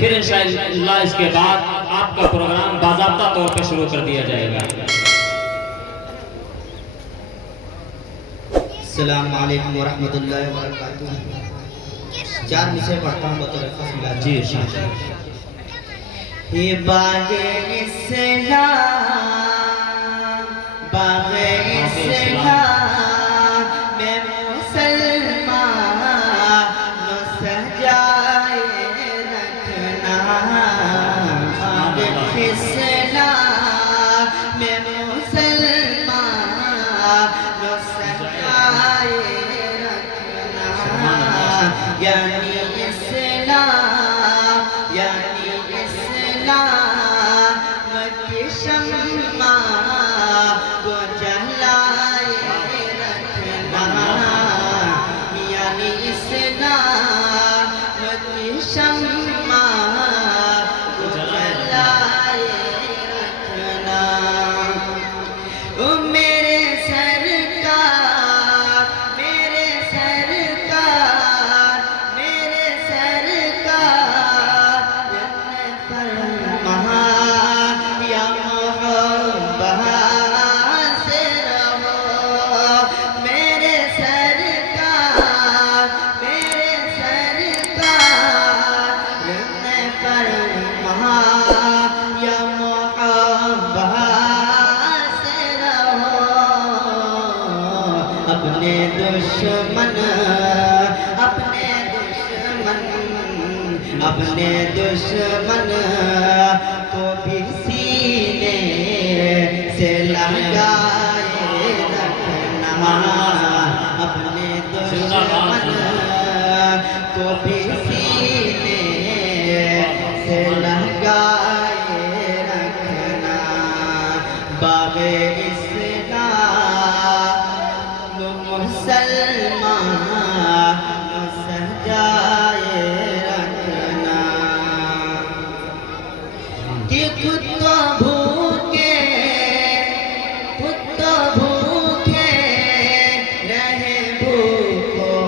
फिर इंशाअल्लाह इसके बाद आपका प्रोग्राम बाज़ाब्ता तौर पर शुरू कर दिया जाएगा। अस्सलामु अलैकुम व रहमतुल्लाहि व बरकातुहू। 4 विषय पढ़ता हूँ बतौर फज़ीलत। जी ये बाग़े इस्लाम, बाग़े इस्लाम में मुसलमानों सजाए रखना। बाग़े इस्लाम में मुसलमानों सजाए रखना। यानी इस्लाम, यानी इस्लाम की शम्मा को जलाए रखना। यानी इस्लाम की शम्मा को जलाए रखना। ओ मेरे सरकार, मेरे सरकार, मेरे सरकार फरमा या मोहब्बत से रहो। मेरे सरकार, मेरे सरकार फरमा या मोहब्बत से रहो। अपने दुश्मन, अपने दुश्मन, अपने दुश्मन को भी सीने से लगाए रखना। अपने दुश्मन को भी सीने से लगाए रखना। बाग़े इस्लाम मुसलमान सजाए रखना। कि खुद तो भूखे, खुद तो भूखे रहे भूखों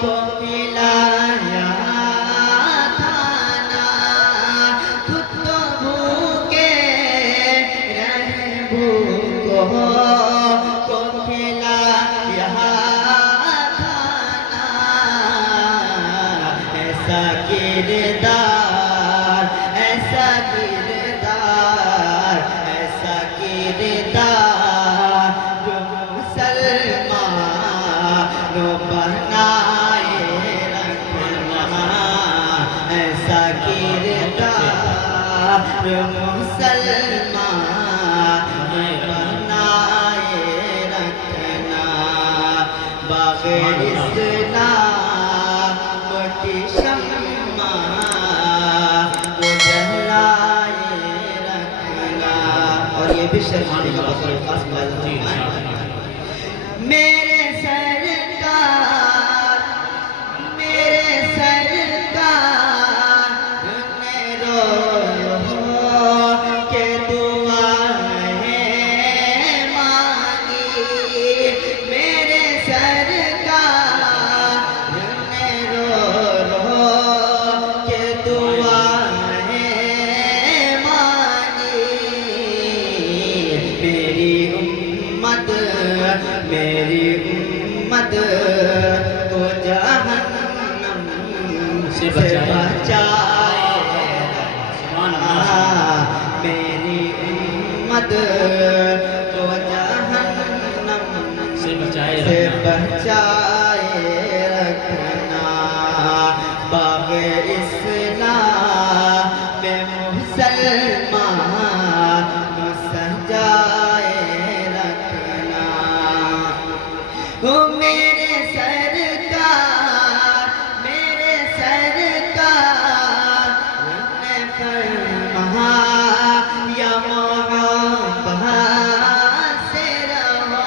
को खिलाया खाना। खुद तो भूखे रहे भूखों को खिलाया खाना। ऐसा किरदार, ऐसा किरदार, ऐसा किरदार जो मुसलमानों बनाए रखना। ऐसा किरदार जो मुसलमानों बनाए रखना। बाग़े इस्लाम की शम्मा को जलाए रखना। और ये भी शर्माने का बतौर खास बात है। मेरे सरकार, मेरे सरकार ने रो के दुआएं मांगी। मेरे सरकार ने रो के दुआएं मांगी। मेरी उम्मत, मेरी उम्मत को जहन्नम से बचाए रखना। मेरी उम्मत को जहन्नम से बचाए रखना। बाग़े इस्लाम में मुसलमान सजाए रखना। ओ मेरे सरकार, मेरे सरकार फरमा या मोहब्बत से रहो।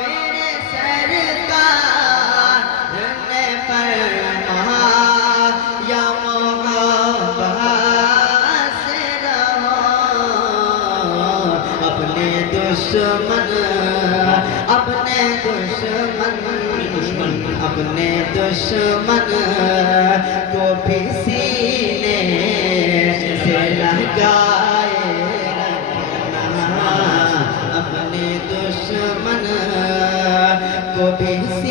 मेरे सरकार फरमा या मोहब्बत से रहो। अपने दुश्मन, अपने दुश्मन, अपने दुश्मन को भी को भी